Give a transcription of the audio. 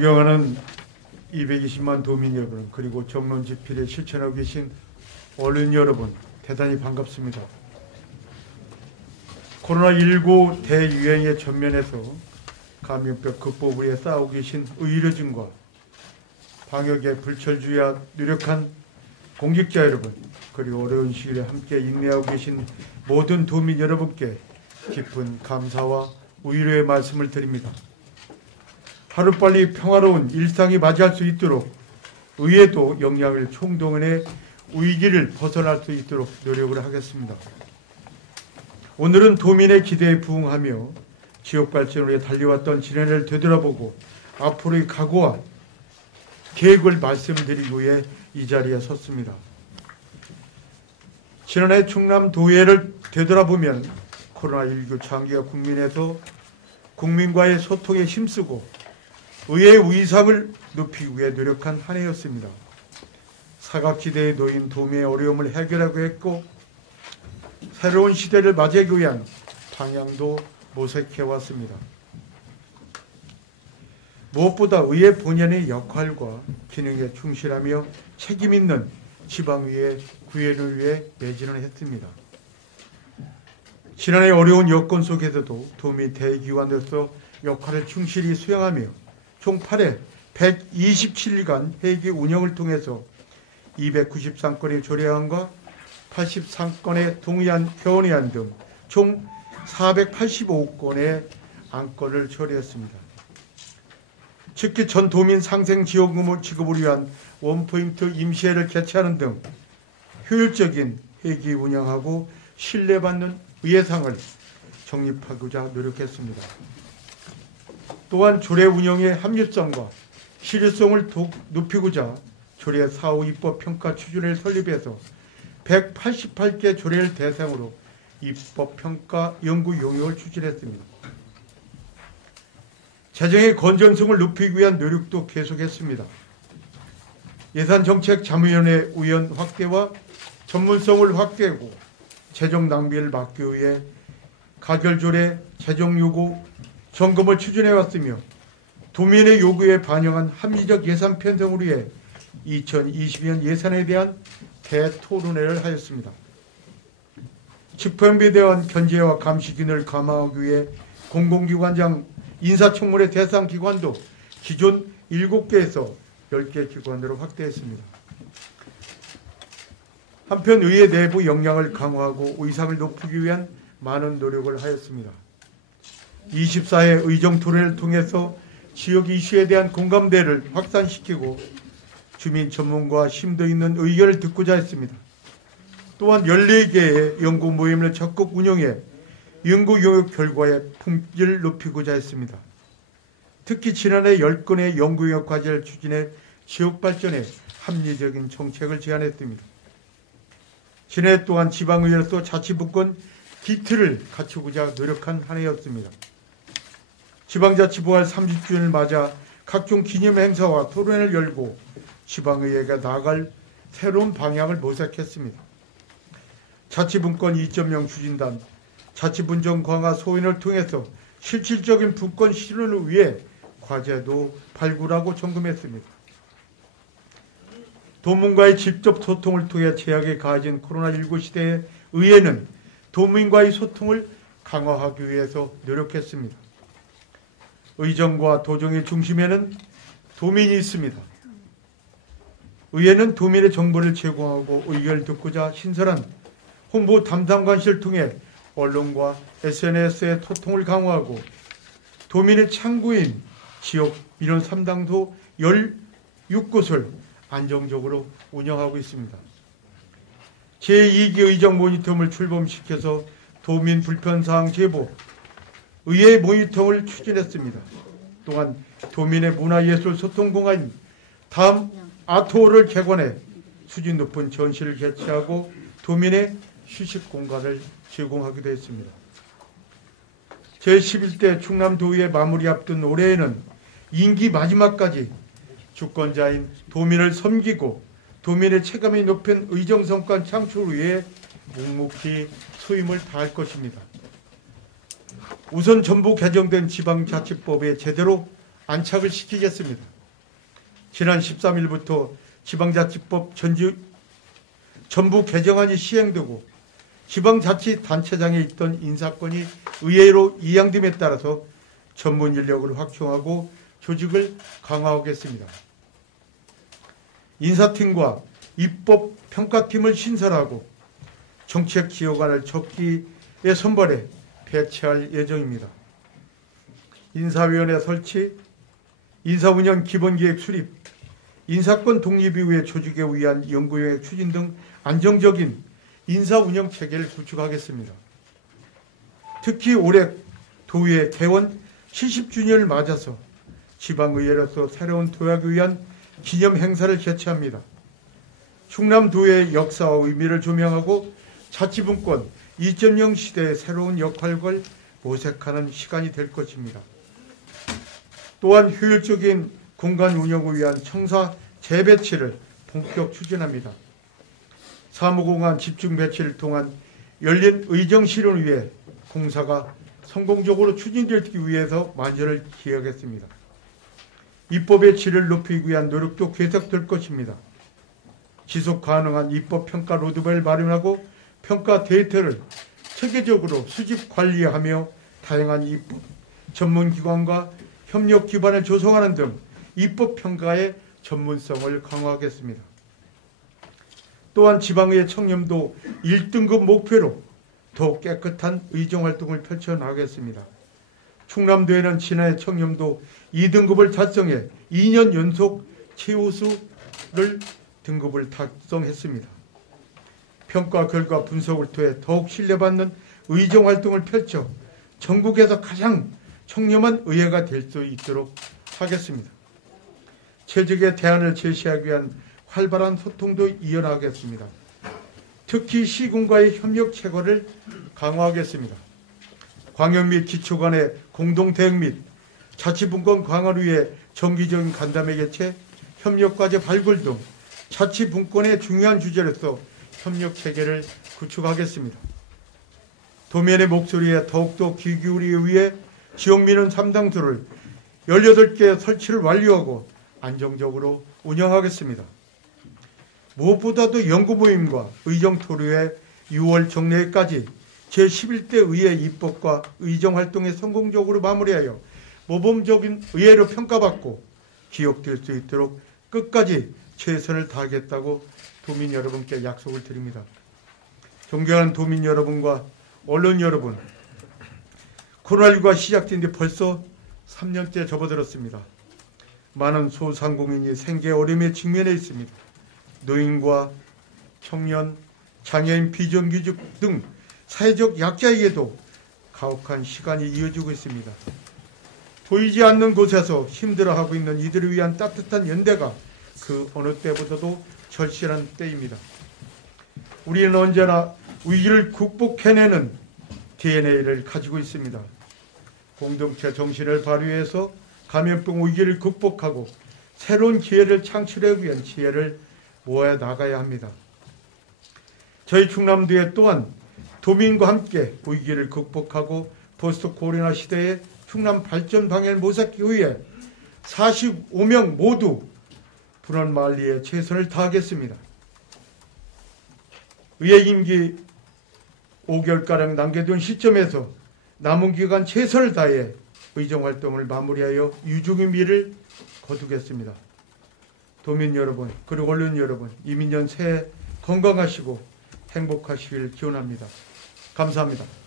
존경하는 220만 도민 여러분, 그리고 정론 집필에 실천하고 계신 언론 여러분, 대단히 반갑습니다. 코로나19 대유행의 전면에서 감염병 극복을 위해 싸우고 계신 의료진과 방역에 불철주야 노력한 공직자 여러분, 그리고 어려운 시기에 함께 인내하고 계신 모든 도민 여러분께 깊은 감사와 위로의 말씀을 드립니다. 하루빨리 평화로운 일상이 맞이할 수 있도록 의회도 역량을 총동원해 위기를 벗어날 수 있도록 노력을 하겠습니다. 오늘은 도민의 기대에 부응하며 지역 발전을 위해 달려왔던 지난해를 되돌아보고 앞으로의 각오와 계획을 말씀드리기 위해 이 자리에 섰습니다. 지난해 충남도의회를 되돌아보면 코로나19 장기화 국민에서 국민과의 소통에 힘쓰고 의회의 위상을 높이기 위해 노력한 한 해였습니다. 사각지대에 놓인 도민의 어려움을 해결하고 했고 새로운 시대를 맞이하기 위한 방향도 모색해왔습니다. 무엇보다 의회 본연의 역할과 기능에 충실하며 책임있는 지방의회 구현을 위해 매진을 했습니다. 지난해 어려운 여건 속에서도 도민 대기관으로서 역할을 충실히 수행하며 총 8회 127일간 회기 운영을 통해서 293건의 조례안과 83건의 동의안, 견의안 등 총 485건의 안건을 처리했습니다. 특히 전 도민 상생지원금 지급을 위한 원포인트 임시회를 개최하는 등 효율적인 회기 운영하고 신뢰받는 의회상을 정립하고자 노력했습니다. 또한 조례 운영의 합리성과 실효성을 높이고자 조례 사후 입법 평가 추진을 설립해서 188개 조례를 대상으로 입법 평가 연구 용역을 추진했습니다. 재정의 건전성을 높이기 위한 노력도 계속했습니다. 예산정책자문위원회 위원 확대와 전문성을 확대하고 재정 낭비를 막기 위해 가결조례 재정 요구 점검을 추진해왔으며 도민의 요구에 반영한 합리적 예산 편성을 위해 2022년 예산에 대한 대토론회를 하였습니다. 집행부에 대한 견제와 감시 기능을 강화하기 위해 공공기관장 인사청문회 대상 기관도 기존 7개에서 10개 기관으로 확대했습니다. 한편 의회 내부 역량을 강화하고 의상을 높이기 위한 많은 노력을 하였습니다. 24회 의정토론을 통해서 지역 이슈에 대한 공감대를 확산시키고 주민 전문가와 심도 있는 의견을 듣고자 했습니다. 또한 14개의 연구 모임을 적극 운영해 연구 용역 결과의 품질을 높이고자 했습니다. 특히 지난해 10건의 연구 용역 과제를 추진해 지역 발전에 합리적인 정책을 제안했습니다. 지난해 또한 지방의회로서 자치분권 기틀을 갖추고자 노력한 한 해였습니다. 지방자치부활 30주년을 맞아 각종 기념 행사와 토론회를 열고 지방의회가 나아갈 새로운 방향을 모색했습니다. 자치분권 2.0 추진단, 자치분정 강화 소인을 통해서 실질적인 분권 실현을 위해 과제도 발굴하고 점검했습니다. 도민과의 직접 소통을 통해 제약에 가해진 코로나19 시대에 의회는 도민과의 소통을 강화하기 위해서 노력했습니다. 의정과 도정의 중심에는 도민이 있습니다. 의회는 도민의 정보를 제공하고 의견을 듣고자 신설한 홍보 담당관실을 통해 언론과 SNS의 소통을 강화하고 도민의 창구인 지역 민원 3당도 16곳을 안정적으로 운영하고 있습니다. 제2기 의정 모니터를 출범시켜서 도민 불편사항 제보, 의회 모니터를 추진했습니다. 또한 도민의 문화예술 소통공간인 다음 아트홀을 개관해 수준 높은 전시를 개최하고 도민의 휴식 공간을 제공하기도 했습니다. 제11대 충남도의회 마무리 앞둔 올해에는 임기 마지막까지 주권자인 도민을 섬기고 도민의 체감이 높은 의정성과 창출을 위해 묵묵히 소임을 다할 것입니다. 우선 전부 개정된 지방자치법에 제대로 안착을 시키겠습니다. 지난 13일부터 지방자치법 전부 개정안이 시행되고 지방자치단체장에 있던 인사권이 의회로 이양됨에 따라서 전문 인력을 확충하고 조직을 강화하겠습니다. 인사팀과 입법평가팀을 신설하고 정책지휘관을 적기에 선발해 배치할 예정입니다. 인사위원회 설치, 인사운영 기본계획 수립, 인사권 독립 이후의 조직에 의한 연구여행 추진 등 안정적인 인사운영 체계를 구축하겠습니다. 특히 올해 도의회 개원 70주년을 맞아서 지방의회로서 새로운 도약을 위한 기념 행사를 개최합니다. 충남도의 역사와 의미를 조명하고 자치분권 2.0 시대의 새로운 역할을 모색하는 시간이 될 것입니다. 또한 효율적인 공간 운영을 위한 청사 재배치를 본격 추진합니다. 사무공간 집중 배치를 통한 열린 의정 실현을 위해 공사가 성공적으로 추진되기 위해서 만전을 기하겠습니다. 입법의 질을 높이기 위한 노력도 계속될 것입니다. 지속 가능한 입법 평가 로드맵을 마련하고 평가 데이터를 체계적으로 수집 관리하며 다양한 입법 전문기관과 협력 기반을 조성하는 등 입법 평가의 전문성을 강화하겠습니다. 또한 지방의회 청렴도 1등급 목표로 더욱 깨끗한 의정활동을 펼쳐나가겠습니다. 충남도에는 지난해 청렴도 2등급을 달성해 2년 연속 최우수를 등급을 달성했습니다. 평가 결과 분석을 통해 더욱 신뢰받는 의정활동을 펼쳐 전국에서 가장 청렴한 의회가 될 수 있도록 하겠습니다. 최적의 대안을 제시하기 위한 활발한 소통도 이어나가겠습니다. 특히 시군과의 협력 체계를 강화하겠습니다. 광역 및 기초 간의 공동대응 및 자치분권 강화를 위해 정기적인 간담회 개최, 협력과제 발굴 등 자치분권의 중요한 주제로서 협력체계를 구축하겠습니다. 도민의 목소리에 더욱더 귀 기울이기 위해 지역민원 상담소를 18개 설치를 완료하고 안정적으로 운영하겠습니다. 무엇보다도 연구모임과 의정토로회 6월 정례회까지 제11대 의회 입법과 의정활동에 성공적으로 마무리하여 모범적인 의회로 평가받고 기억될 수 있도록 끝까지 최선을 다하겠다고 도민 여러분께 약속을 드립니다. 존경하는 도민 여러분과 언론 여러분, 코로나19가 시작된 지 벌써 3년째 접어들었습니다. 많은 소상공인이 생계 어려움에 직면해 있습니다. 노인과 청년, 장애인, 비정규직 등 사회적 약자에게도 가혹한 시간이 이어지고 있습니다. 보이지 않는 곳에서 힘들어하고 있는 이들을 위한 따뜻한 연대가 그 어느 때보다도 절실한 때입니다. 우리는 언제나 위기를 극복해내는 DNA를 가지고 있습니다. 공동체 정신을 발휘해서 감염병 위기를 극복하고 새로운 기회를 창출하기 위한 지혜를 모아 나가야 합니다. 저희 충남도에 또한 도민과 함께 위기를 극복하고 포스트 코로나 시대의 충남 발전 방향을 모색하기 위해 45명 모두 분원 만리에 최선을 다하겠습니다. 의회 임기 5개월가량 남겨둔 시점에서 남은 기간 최선을 다해 의정활동을 마무리하여 유종의 미를 거두겠습니다. 도민 여러분, 그리고 언론 여러분, 이민년 새해 건강하시고 행복하시길 기원합니다. 감사합니다.